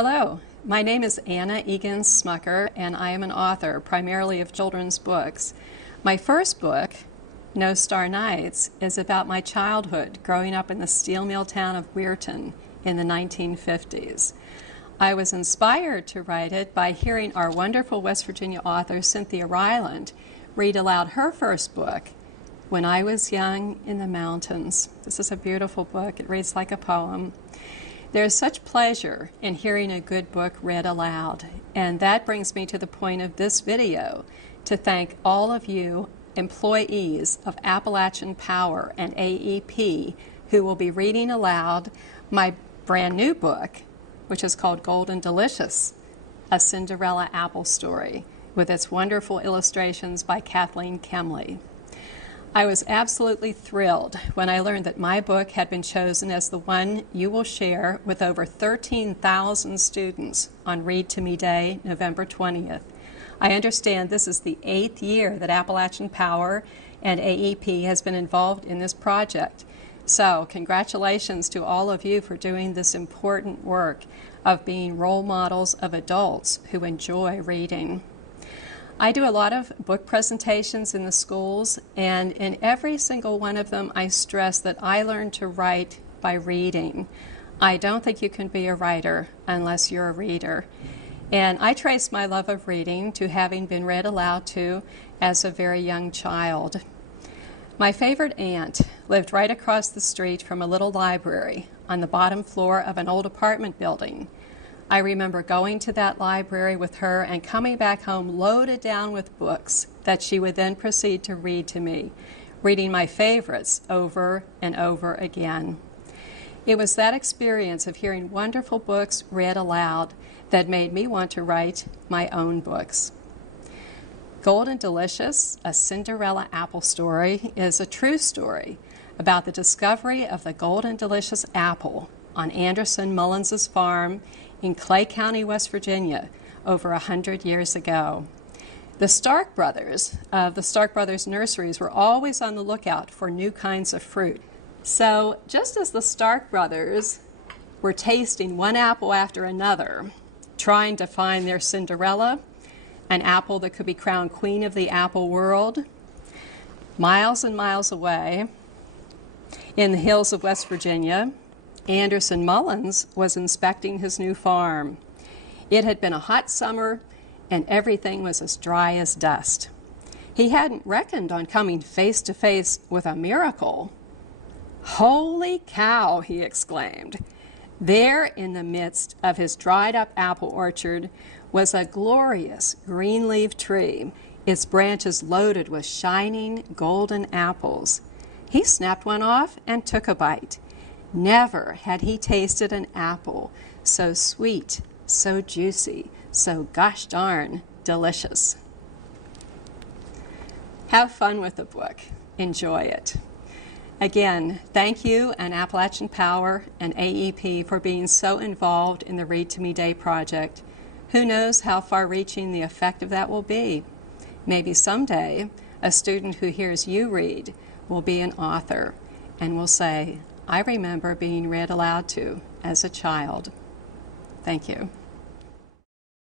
Hello, my name is Anna Egan Smucker, and I am an author primarily of children's books. My first book, No Star Nights, is about my childhood growing up in the steel mill town of Weirton in the 1950s. I was inspired to write it by hearing our wonderful West Virginia author Cynthia Ryland read aloud her first book, When I Was Young in the Mountains. This is a beautiful book. It reads like a poem. There is such pleasure in hearing a good book read aloud, and that brings me to the point of this video to thank all of you employees of Appalachian Power and AEP who will be reading aloud my brand new book, which is called Golden Delicious, a Cinderella apple story, with its wonderful illustrations by Kathleen Kemley. I was absolutely thrilled when I learned that my book had been chosen as the one you will share with over 13,000 students on Read to Me Day, November 20th. I understand this is the 8th year that Appalachian Power and AEP has been involved in this project. So congratulations to all of you for doing this important work of being role models of adults who enjoy reading. I do a lot of book presentations in the schools, and in every single one of them I stress that I learned to write by reading. I don't think you can be a writer unless you're a reader. And I trace my love of reading to having been read aloud to as a very young child. My favorite aunt lived right across the street from a little library on the bottom floor of an old apartment building. I remember going to that library with her and coming back home loaded down with books that she would then proceed to read to me, reading my favorites over and over again. It was that experience of hearing wonderful books read aloud that made me want to write my own books. Golden Delicious, a Cinderella apple story, is a true story about the discovery of the Golden Delicious apple on Anderson Mullins' farm in Clay County, West Virginia, over 100 years ago. The Stark brothers of the Stark Brothers Nurseries were always on the lookout for new kinds of fruit. So just as the Stark brothers were tasting one apple after another, trying to find their Cinderella, an apple that could be crowned queen of the apple world, miles and miles away in the hills of West Virginia, Anderson Mullins was inspecting his new farm. It had been a hot summer and everything was as dry as dust. He hadn't reckoned on coming face to face with a miracle. "Holy cow!" he exclaimed. There in the midst of his dried up apple orchard was a glorious green-leaved tree, its branches loaded with shining golden apples. He snapped one off and took a bite. Never had he tasted an apple so sweet, so juicy, so gosh darn delicious. Have fun with the book. Enjoy it. Again, thank you and Appalachian Power and AEP for being so involved in the Read to Me Day project. Who knows how far-reaching the effect of that will be? Maybe someday a student who hears you read will be an author and will say, "I remember being read aloud to as a child." Thank you.